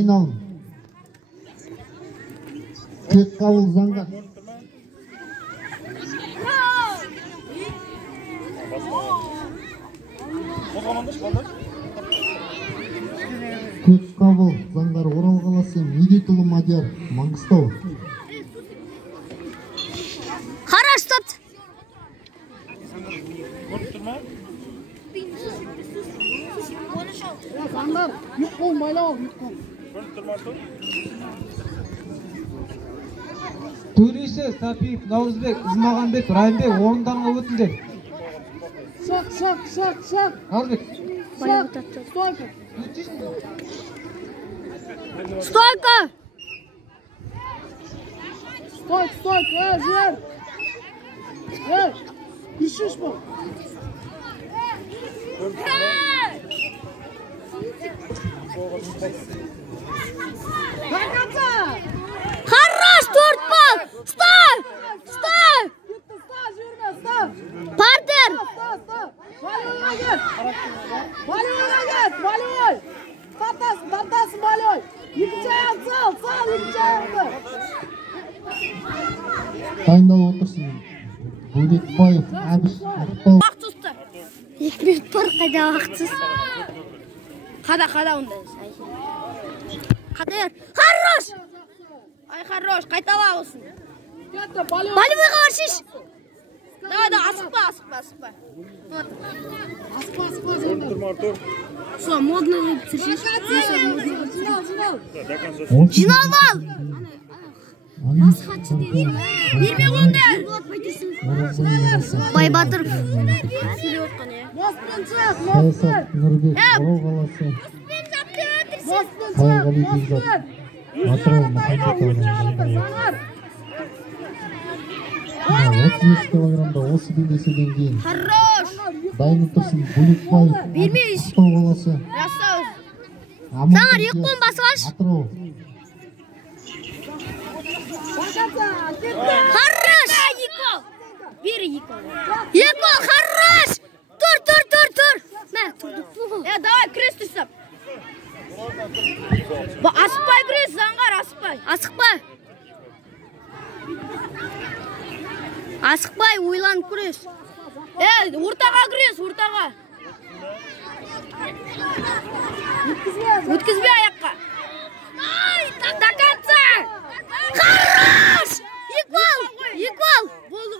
Final. Tek kabul Zangar. Tek kabul Zangar Орал қаласы Медетұлы Мадияр Маңғыстау. Хорош, стоп. Zangar, yük kol, mayla yük kol. Төресі Сапиев, Наурызбек, Ізмағанбет, Райымбек орындарына өтіңдер. Шак. Наурызбек. Стойка. Стойка. Стойка, жер. Ищешь bu. Хорош, Туртпал. Стой. Партер. Малой. Тартас малой. İkinci ayağın sal, ikinci ayağını. Дайындалып отырсын. Бөлекбаев, Әбіш, Ақтау. Вақыт ұсты. 2 минут бар, қайда вақытсыз. Қада онда. Қадер. Хорош. Ай, хорош. Қайтала olsun. Болевойға баршиш. Да, асықпа. Что, модно түсіршеш? Жиналмал. Асықатшы дейін. Берме қондар. Байбатыр. Сөйлеп отқан, Саясат Нұрбек, Орал қаласы. Қайғали Бекзат, Атырау Махамбетовна. 35 килограммда осы белдесуден кейін Хорош. дайын тұрсын Бөлекбаев, Бермейш. Ақтау қаласы. Растау. Аман Саңар, екі қон басып аш. Атырау. Хорош. Бері екі. Хорош. Тұр. Мә, тұрдық бұл. Давай, күрес тұрсам. Асықпай күрес, Заңғар, асықпай, ойланып күрес. Ортаға күрес, ортаға. Өткізбе аяқ.